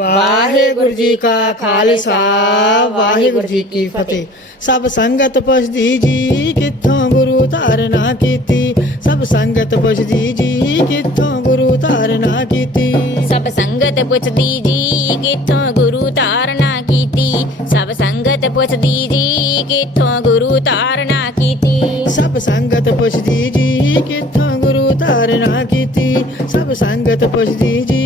ਵਾਹਿਗੁਰੂ ਜੀ ਕਾ ਖਾਲਸਾ ਵਾਹਿਗੁਰੂ ਜੀ ਕੀ ਫਤਿਹ। ਸਭ ਸੰਗਤ ਪੁੱਛਦੀ ਜੀ ਕਿੱਥੋਂ ਗੁਰੂ ਧਾਰਨਾ ਕੀਤੀ? ਸਭ ਸੰਗਤ ਪੁੱਛਦੀ ਜੀ ਕਿੱਥੋਂ ਗੁਰੂ ਧਾਰਨਾ ਕੀਤੀ? ਸਭ ਸੰਗਤ ਪੁੱਛਦੀ ਜੀ ਕਿੱਥੋਂ ਗੁਰੂ ਧਾਰਨਾ ਕੀਤੀ? ਸਭ ਸੰਗਤ ਪੁੱਛਦੀ ਜੀ ਕਿੱਥੋਂ ਗੁਰੂ ਧਾਰਨਾ ਕੀਤੀ? ਸਭ ਸੰਗਤ ਪੁੱਛਦੀ ਜੀ ਕਿੱਥੋਂ ਗੁਰੂ ਧਾਰਨਾ ਕੀਤੀ? ਸਭ ਸੰਗਤ ਪੁੱਛਦੀ ਜੀ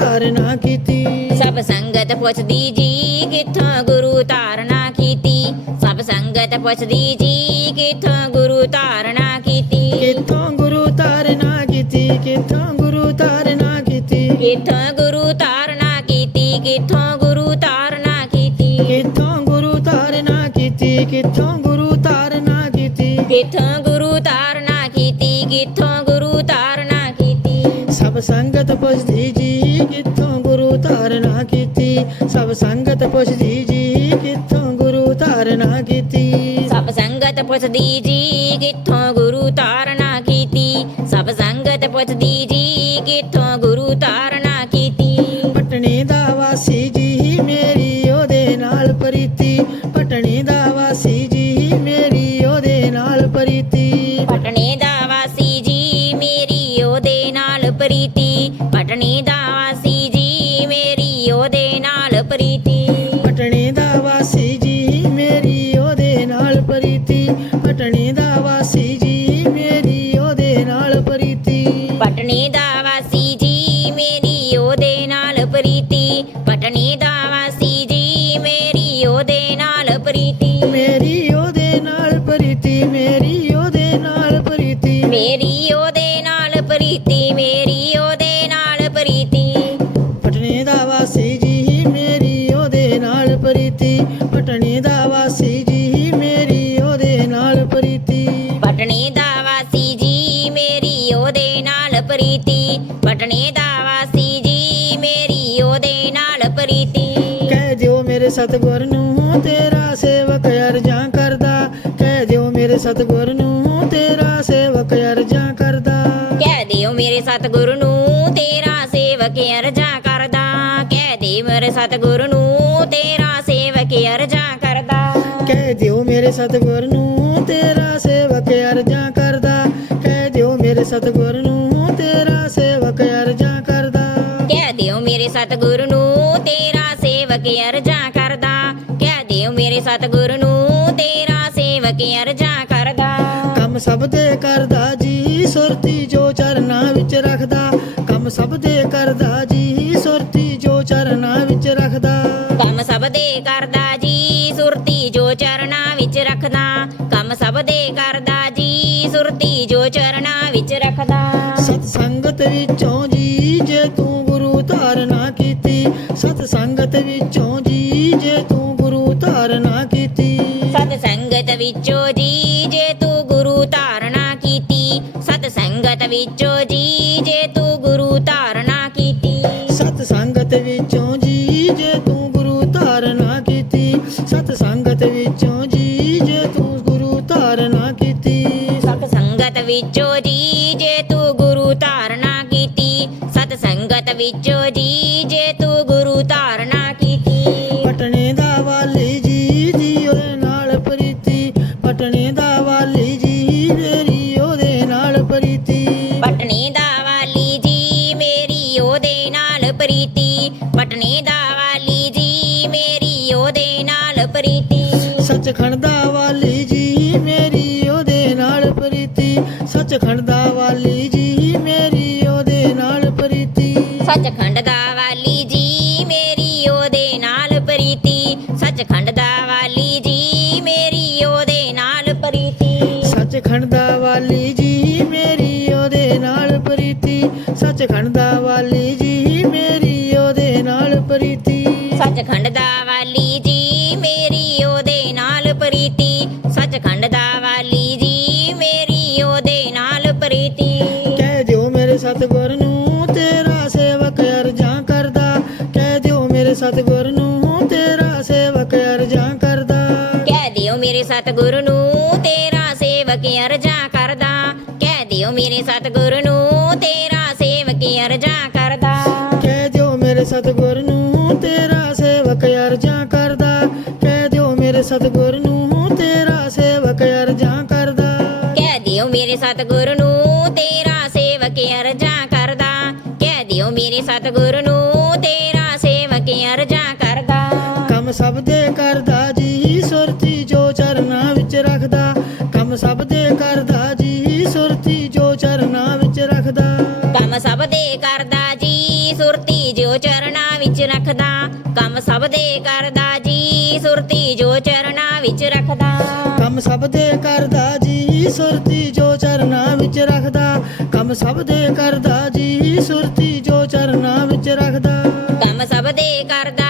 ਧਾਰਨਾ ਕੀਤੀ ਸਭ ਸੰਗਤ ਪੁੱਛਦੀ ਜੀ ਕਿੱਥੋਂ ਗੁਰੂ ਧਾਰਨਾ ਕੀਤੀ ਸਭ ਸੰਗਤ ਪੁੱਛਦੀ ਜੀ ਕਿੱਥੋਂ ਗੁਰੂ ਧਾਰਨਾ ਕੀਤੀ ਕਿੱਥੋਂ ਗੁਰੂ ਧਾਰਨਾ ਕੀਤੀ ਕਿੱਥੋਂ ਗੁਰੂ ਧਾਰਨਾ ਕੀਤੀ ਕਿੱਥੋਂ ਗੁਰੂ ਧਾਰਨਾ ਕੀਤੀ ਕਿੱਥੋਂ ਗੁਰੂ ਧਾਰਨਾ ਕੀਤੀ ਕਿੱਥੋਂ ਗੁਰੂ ਧਾਰਨਾ ਕੀਤੀ ਕਿੱਥੋਂ ਗੁਰੂ ਧਾਰਨਾ ਕੀਤੀ ਕਿੱਥੋਂ ਗੁਰੂ ਧਾਰਨਾ ਕੀਤੀ ਕਿੱਥੋਂ ਗੁਰੂ ਧਾਰਨਾ ਕੀਤੀ ਸਭ ਸੰਗਤ ਪੁੱਛਦੀ ਜੀ ਕਿੱਥੋਂ ਗੁਰੂ ਧਾਰਨਾ ਕੀਤੀ? ਸਭ ਸੰਗਤ ਪੁੱਛਦੀ ਜੀ ਕਿੱਥੋਂ ਗੁਰੂ ਧਾਰਨਾ ਕੀਤੀ? ਸਭ ਸੰਗਤ ਪੁੱਛਦੀ ਜੀ ਕਿੱਥੋਂ ਗੁਰੂ ਧਾਰਨਾ ਕੀਤੀ? ਸਭ ਸੰਗਤ ਪੁੱਛਦੀ ਜੀ ਕਿੱਥੋਂ ਗੁਰੂ ਧਾਰਨਾ ਕੀਤੀ? ਪਟਨੇ ਦਾ ਵਾਸੀ ਜੀ ਮੇਰੀ ਉਹਦੇ ਨਾਲ ਪ੍ਰੀਤੀ। ਪਟਨੇ ਦਾ ਪਟਨੇ ਦਾ ਵਾਸੀ ਜੀ ਮੇਰੀ ਉਹਦੇ ਨਾਲ ਪ੍ਰੀਤੀ। ਕਹਿ ਦਿਓ ਮੇਰੇ ਸਤਿਗੁਰ ਨੂੰ ਤੇਰਾ ਸੇਵਕ ਅਰਜ਼ਾਂ ਕਰਦਾ। ਕਹਿ ਦਿਓ ਮੇਰੇ ਸਤਿਗੁਰ ਨੂੰ ਤੇਰਾ ਸੇਵਕ ਅਰਜ਼ਾਂ ਕਰਦਾ। ਕਹਿ ਦਿਓ ਮੇਰੇ ਸਤਿਗੁਰੂ ਨੂੰ ਤੇਰਾ ਸੇਵਕ ਅਰਜ਼ਾਂ ਕਰਦਾ। ਕਹਿ ਦੇ ਮੇਰੇ ਸਤਿਗੁਰੂ ਨੂੰ ਤੇਰਾ ਸੇਵਕ ਅਰਜ਼ਾਂ ਕਰਦਾ। ਕਹਿ ਦਿਓ ਮੇਰੇ ਸਤਿਗੁਰ ਨੂੰ ਤੇਰਾ ਸੇਵਕ ਅਰਜ਼ਾਂ ਕਰਦਾ। ਕਹਿ ਦਿਓ ਮੇਰੇ ਸਤਿਗੁਰ ਨੂੰ ਸਤਿਗੁਰੂ ਨੂੰ ਤੇਰਾ ਸੇਵਕ ਅਰਜ਼ਾਂ ਕਰਦਾ। ਕਹਿ ਦਿਓ ਮੇਰੇ ਸਤਿਗੁਰੂ ਨੂੰ ਤੇਰਾ ਸੇਵਕ ਅਰਜ਼ਾਂ ਕਰਦਾ। ਕੰਮ ਸਭ ਦੇ ਕਰਦਾ ਜੀ ਸੁਰਤੀ ਜੋ ਚਰਨਾਂ ਵਿੱਚ ਰੱਖਦਾ। ਕੰਮ ਸਭ ਦੇ ਕਰਦਾ ਜੀ ਸੁਰਤੀ ਜੋ ਚਰਨਾਂ ਵਿੱਚ ਰੱਖਦਾ। ਕੰਮ ਸਭ ਦੇ ਕਰਦਾ ਜੀ ਸੁਰਤੀ ਜੋ ਚਰਨਾਂ ਵਿੱਚ ਰੱਖਦਾ। ਕੰਮ ਸਭ ਦੇ ਕਰਦਾ ਜੀ ਸੁਰਤੀ ਜੋ ਚਰਨਾਂ ਵਿੱਚ ਰੱਖਦਾ। ਸਤ ਸੰਗਤ ਵਿੱਚੋਂ ਜੀ ਜੇ ਤੂੰ ਸਤ ਸੰਗਤ ਵਿੱਚੋਂ ਜੀ ਜੇ ਤੂੰ ਗੁਰੂ ਧਾਰਨਾ ਕੀਤੀ। ਸਤ ਸੰਗਤ ਵਿੱਚੋਂ ਜੀ ਜੇ ਤੂੰ ਗੁਰੂ ਧਾਰਨਾ ਕੀਤੀ। ਸਤ ਸੰਗਤ ਵਿੱਚੋਂ ਜੀ ਜੇ ਤੂੰ ਗੁਰੂ ਧਾਰਨਾ ਕੀਤੀ। ਸਤ ਸੰਗਤ ਵਿੱਚੋਂ ਜੀ ਜੇ ਤੂੰ ਗੁਰੂ ਧਾਰਨਾ ਕੀਤੀ। ਸਤ ਸੰਗਤ ਵਿੱਚੋਂ ਜੀ ਜੇ ਤੂੰ ਗੁਰੂ ਧਾਰਨਾ ਕੀਤੀ। ਸਤ ਸੰਗਤ ਵਿੱਚੋਂ ਜੀ ਪਟਨੇ ਦਾ ਵਾਲੀ ਜੀ ਮੇਰੀ ਉਹਦੇ ਨਾਲ ਪ੍ਰੀਤੀ। ਸੱਚਖੰਡ ਦਾ ਵਾਲੀ ਜੀ ਮੇਰੀ ਉਹਦੇ ਨਾਲ ਪ੍ਰੀਤੀ। ਸੱਚਖੰਡ ਦਾ ਵਾਲੀ ਜੀ ਮੇਰੀ ਉਹਦੇ ਨਾਲ ਪ੍ਰੀਤੀ। ਸੱਚਖੰਡ ਦਾ ਵਾਲੀ ਜੀ ਮੇਰੀ ਉਹਦੇ ਨਾਲ ਪ੍ਰੀਤੀ। ਸੱਚਖੰਡ ਦਾ ਵਾਲੀ ਜੀ ਮੇਰੀ ਉਹਦੇ ਨਾਲ ਪ੍ਰੀਤੀ। ਸੱਚਖੰਡ ਦਾ ਵਾਲੀ ਜੀ ਮੇਰੀ ਉਹਦੇ ਨਾਲ ਪ੍ਰੀਤੀ। ਸੱਚਖੰਡ ਦਾ ਵਾਲੀ ਜੀ ਸਤਿਗੁਰੂ ਨੂੰ ਤੇਰਾ ਸੇਵਕ ਅਰਜ਼ਾਂ ਕਰਦਾ। ਕਹਿ ਦਿਓ ਮੇਰੇ ਸਤਿਗੁਰੂ ਨੂੰ ਤੇਰਾ ਸੇਵਕ ਅਰਜ਼ਾਂ ਕਰਦਾ। ਕਹਿ ਦਿਓ ਮੇਰੇ ਸਤਿਗੁਰ ਅਰਜਾਂ ਕਰਦਾ। ਕਹਿ ਦਿਓ ਮੇਰੇ ਸਤਿਗੁਰ ਨੂੰ ਤੇਰਾ ਸੇਵਕ ਅਰਜਾਂ ਕਰਦਾ। ਕਹਿ ਦਿਓ ਮੇਰੇ ਸਤਿਗੁਰ ਨੂੰ ਤੇਰਾ ਸੇਵਕ ਅਰਜਾਂ ਕਰਦਾ। ਕਹਿ ਦਿਓ ਮੇਰੇ ਸਤਿਗੁਰ ਸਭ ਦੇ ਕਰਦਾ ਜੀ ਸੁਰਤੀ ਜੋ ਚਰਨਾਂ ਵਿੱਚ ਰੱਖਦਾ। ਕੰਮ ਸਭ ਦੇ ਕਰਦਾ ਜੀ ਸੁਰਤੀ ਜੋ ਚਰਨਾਂ ਵਿੱਚ ਰੱਖਦਾ। ਕੰਮ ਸਭ ਦੇ ਕਰਦਾ ਜੀ ਸੁਰਤੀ ਜੋ ਚਰਨਾਂ ਵਿੱਚ ਰੱਖਦਾ। ਕੰਮ ਸਭ ਦੇ ਕਰਦਾ ਜੀ ਸੁਰਤੀ ਜੋ ਚਰਨਾਂ ਵਿੱਚ ਰੱਖਦਾ। ਕੰਮ ਸਭ ਦੇ ਕਰਦਾ ਜੀ ਸੁਰਤੀ ਜੋ ਚਰਨਾਂ ਵਿੱਚ ਰੱਖਦਾ। ਕੰਮ ਸਭ ਦੇ ਕਰਦਾ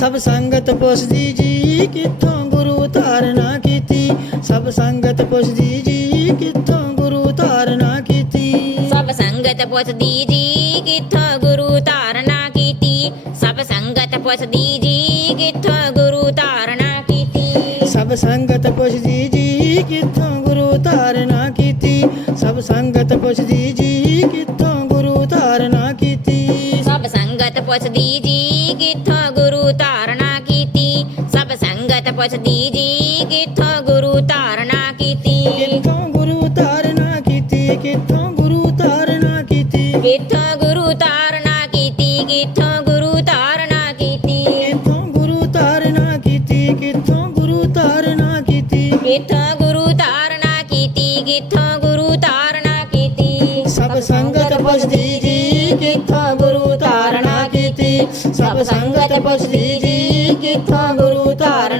ਸਭ ਸੰਗਤ ਪੁੱਛਦੀ ਜੀ ਕਿੱਥੋਂ ਗੁਰੂ ਧਾਰਨਾ ਕੀਤੀ? ਸਭ ਸੰਗਤ ਪੁੱਛਦੀ ਜੀ ਕਿੱਥੋਂ ਗੁਰੂ ਧਾਰਨਾ ਕੀਤੀ? ਸਭ ਸੰਗਤ ਪੁੱਛਦੀ ਜੀ ਕਿੱਥੋਂ ਗੁਰੂ ਧਾਰਨਾ ਕੀਤੀ? ਸਭ ਸੰਗਤ ਪੁੱਛਦੀ ਜੀ ਕਿੱਥੋਂ ਗੁਰੂ ਧਾਰਨਾ ਕੀਤੀ? ਸਭ ਸੰਗਤ ਪੁੱਛਦੀ ਜੀ ਕਿੱਥੋਂ ਗੁਰੂ ਧਾਰਨਾ ਕੀਤੀ? ਸਭ ਸੰਗਤ ਪੁੱਛਦੀ ਜੀ ਕਿੱਥੋਂ ਗੁਰੂ ਧਾਰਨਾ ਕੀਤੀ? ਸਭ ਸੰਗਤ ਪੁੱਛਦੀ ਜੀ ਕਿੱਥੋਂ ਸਭ ਸੰਗਤ ਪੁੱਛਦੀ ਜੀ ਕਿੱਥੋਂ ਗੁਰੂ ਧਾਰਨਾ ਕੀਤੀ ਕਿੱਥੋਂ ਗੁਰੂ ਧਾਰਨਾ ਕੀਤੀ ਕਿੱਥੋਂ ਗੁਰੂ ਧਾਰਨਾ ਕੀਤੀ ਕਿੱਥੋਂ ਗੁਰੂ ਧਾਰਨਾ ਕੀਤੀ ਕਿੱਥੋਂ ਗੁਰੂ ਧਾਰਨਾ ਕੀਤੀ ਕਿੱਥੋਂ ਗੁਰੂ ਧਾਰਨਾ ਕੀਤੀ ਕਿੱਥੋਂ ਗੁਰੂ ਧਾਰਨਾ ਕੀਤੀ ਕਿੱਥੋਂ ਗੁਰੂ ਧਾਰਨਾ ਕੀਤੀ ਕਿੱਥੋਂ ਗੁਰੂ ਧਾਰਨਾ ਕੀਤੀ ਸਭ ਸੰਗਤ ਪੁੱਛਦੀ ਜੀ ਕਿੱਥੋਂ ਗੁਰੂ ਧਾਰਨਾ ਕੀਤੀ ਸਭ ਸੰਗਤ ਪੁੱਛਦੀ ਜੀ ਕਿੱਥੋਂ ਗੁਰੂ ਧਾਰਨਾ